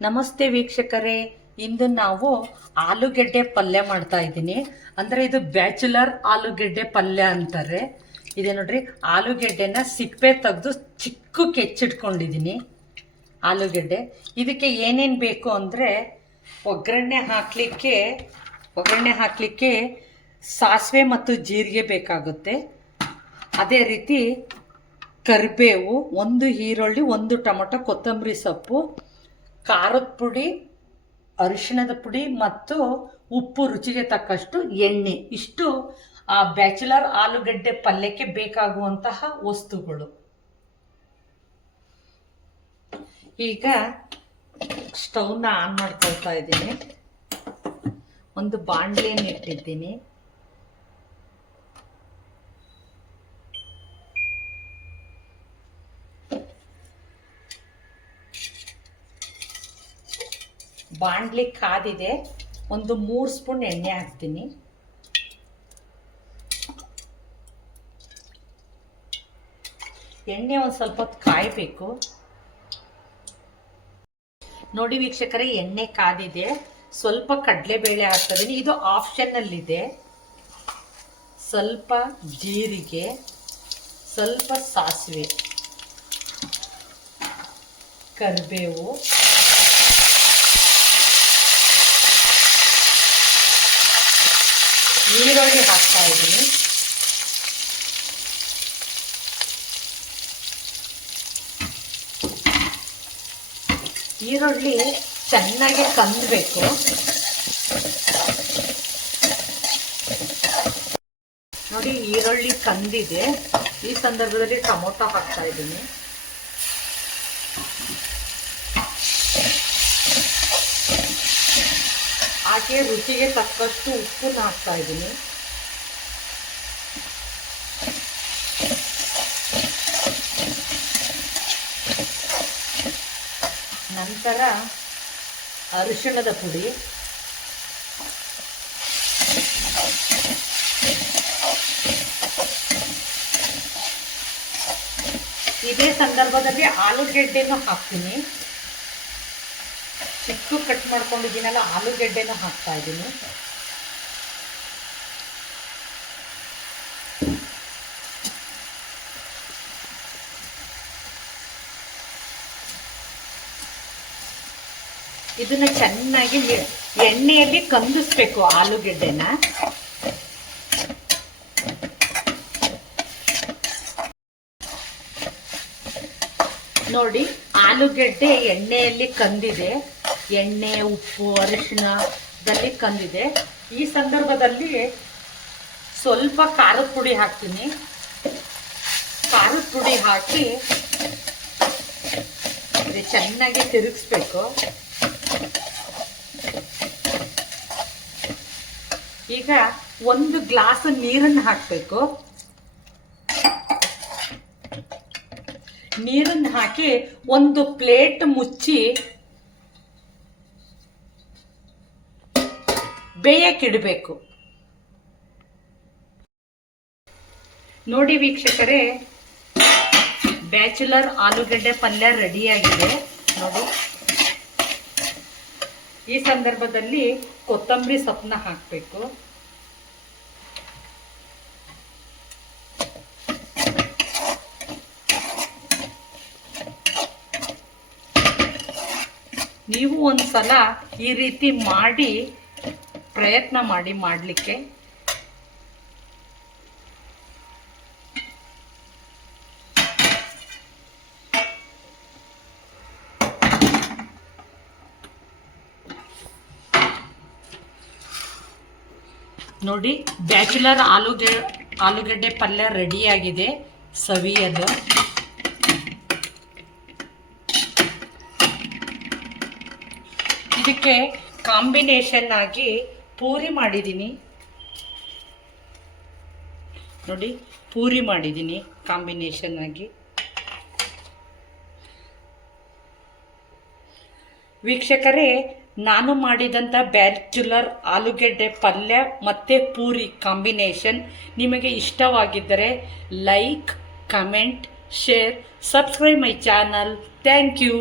ನಮಸ್ತೆ ವೀಕ್ಷಕರೇ, ಇಂದು ನಾವು ಆಲೂಗೆಡ್ಡೆ ಪಲ್ಯ ಮಾಡ್ತಾ ಇದ್ದೀನಿ. ಅಂದರೆ ಇದು ಬ್ಯಾಚುಲರ್ ಆಲೂಗೆಡ್ಡೆ ಪಲ್ಯ ಅಂತಾರೆ. ಇದೆ ನೋಡ್ರಿ, ಆಲೂಗೆಡ್ಡೆನ ಸಿಪ್ಪೆ ತೆಗೆದು ಚಿಕ್ಕ ಕೆಚ್ಚಿಟ್ಕೊಂಡಿದ್ದೀನಿ. ಆಲೂಗೆಡ್ಡೆ ಇದಕ್ಕೆ ಏನೇನು ಬೇಕು ಅಂದರೆ ಒಗ್ಗರಣೆ ಹಾಕಲಿಕ್ಕೆ ಸಾಸಿವೆ ಮತ್ತು ಜೀರಿಗೆ ಬೇಕಾಗುತ್ತೆ. ಅದೇ ರೀತಿ ಕರಿಬೇವು, ಒಂದು ಈರುಳ್ಳಿ, ಒಂದು ಟೊಮೊಟೊ, ಕೊತ್ತಂಬರಿ ಸೊಪ್ಪು, ಖಾರದ ಪುಡಿ, ಅರಿಶಿಣದ ಪುಡಿ ಮತ್ತು ಉಪ್ಪು, ರುಚಿಗೆ ತಕ್ಕಷ್ಟು ಎಣ್ಣೆ. ಇಷ್ಟು ಆ ಬ್ಯಾಚುಲರ್ ಆಲೂಗಡ್ಡೆ ಪಲ್ಯಕ್ಕೆ ಬೇಕಾಗುವಂತಹ ವಸ್ತುಗಳು. ಈಗ ಸ್ಟವ್ನ ಆನ್ ಮಾಡ್ಕೊಳ್ತಾ ಇದ್ದೀನಿ. ಒಂದು ಬಾಣಲೆಯನ್ನು ಇಟ್ಟಿದ್ದೀನಿ. ಬಾಣಲಿ ಕಾದಿದೆ. ಒಂದು 3 ಸ್ಪೂನ್ ಎಣ್ಣೆ ಹಾಕ್ತೀನಿ. ಎಣ್ಣೆ ಒಂದು ಸ್ವಲ್ಪ ಹೊತ್ತು ಕಾಯಬೇಕು. ನೋಡಿ ವೀಕ್ಷಕರೇ, ಎಣ್ಣೆ ಕಾದಿದೆ. ಸ್ವಲ್ಪ ಕಡಲೆಬೇಳೆ ಹಾಕ್ತಿದ್ದೀನಿ. ಇದು ಆಪ್ಷನ್ನಲ್ಲಿದೆ. ಸ್ವಲ್ಪ ಜೀರಿಗೆ, ಸ್ವಲ್ಪ ಸಾಸಿವೆ, ಕರಿಬೇವು, ಈರುಳ್ಳಿ ಹಾಕ್ತಾ ಇದ್ದೀನಿ. ಈರುಳ್ಳಿ ಚೆನ್ನಾಗಿ ಕಂದಬೇಕು. ನೋಡಿ, ಈರುಳ್ಳಿ ಕಂದಿದೆ. ಈ ಸಂದರ್ಭದಲ್ಲಿ ಟೊಮೊಟೊ ಹಾಕ್ತಾ ಇದ್ದೀನಿ. ಹಾಗೆ ರುಚಿಗೆ ತಕ್ಕಷ್ಟು ಉಪ್ಪನ್ನು ಹಾಕ್ತಾ ಇದ್ದೀನಿ. ನಂತರ ಅರಿಶಿಣದ ಪುಡಿ, ಇದೇ ಸಂದರ್ಭದಲ್ಲಿ ಆಲೂಗೆಡ್ಡೆನೂ ಹಾಕ್ತೀನಿ. ಚಿಕ್ಕ ಕಟ್ ಮಾಡ್ಕೊಂಡಿದ್ದೀನಲ್ಲ, ಆಲೂಗೆಡ್ಡೆನೂ ಹಾಕ್ತಾ ಇದ್ದೀನಿ. ಇದನ್ನ ಚೆನ್ನಾಗಿ ಎಣ್ಣೆಯಲ್ಲಿ ಕಂದಿಸ್ಬೇಕು ಆಲೂಗೆಡ್ಡೆನ. ನೋಡಿ, ಆಲೂಗೆಡ್ಡೆ ಎಣ್ಣೆಯಲ್ಲಿ ಕಂದಿದೆ. ಎಣ್ಣೆ, ಉಪ್ಪು, ಅರಿಶಿಣದಲ್ಲಿ ಕಂದಿದೆ. ಈ ಸಂದರ್ಭದಲ್ಲಿ ಸ್ವಲ್ಪ ಖಾರದ ಪುಡಿ ಹಾಕ್ತೀನಿ. ಖಾರದ ಪುಡಿ ಹಾಕಿ ಚೆನ್ನಾಗಿ ತಿರುಗಿಸ್ಬೇಕು. ಈಗ 1 ಗ್ಲಾಸ್ ನೀರನ್ನು ಹಾಕಬೇಕು. ನೀರನ್ನು ಹಾಕಿ ಒಂದು ಪ್ಲೇಟ್ ಮುಚ್ಚಿ ಬೇಯಕ್ಕಿಡಬೇಕು. ನೋಡಿ ವೀಕ್ಷಕರೇ, ಬ್ಯಾಚುಲರ್ ಆಲೂಗಡ್ಡೆ ಪಲ್ಯ ರೆಡಿಯಾಗಿದೆ. ನೋಡಿ, ಈ ಸಂದರ್ಭದಲ್ಲಿ ಕೊತ್ತಂಬರಿ ಸೊಪ್ಪನ್ನ ಹಾಕಬೇಕು. ನೀವು ಒಂದ್ಸಲ ಈ ರೀತಿ ಮಾಡಿ ಪ್ರಯತ್ನ ಮಾಡಿ ಮಾಡಲಿಕ್ಕೆ. ನೋಡಿ, ಬ್ಯಾಚುಲರ್ ಆಲೂಗಡ್ಡೆ ಪಲ್ಯ ರೆಡಿಯಾಗಿದೆ ಸವಿಯಲು. ಇದಕ್ಕೆ ಕಾಂಬಿನೇಷನ್ ಆಗಿ ಪೂರಿ ಮಾಡಿದ್ದೀನಿ. ನೋಡಿ, ಪೂರಿ ಮಾಡಿದ್ದೀನಿ ಕಾಂಬಿನೇಷನ್ ಆಗಿ. ವೀಕ್ಷಕರೇ, ನಾನು ಮಾಡಿದಂಥ ಬ್ಯಾಚುಲರ್ ಆಲೂಗೆಡ್ಡೆ ಪಲ್ಯ ಮತ್ತು ಪೂರಿ ಕಾಂಬಿನೇಷನ್ ನಿಮಗೆ ಇಷ್ಟವಾಗಿದ್ದರೆ like, comment, share, subscribe my channel. Thank you.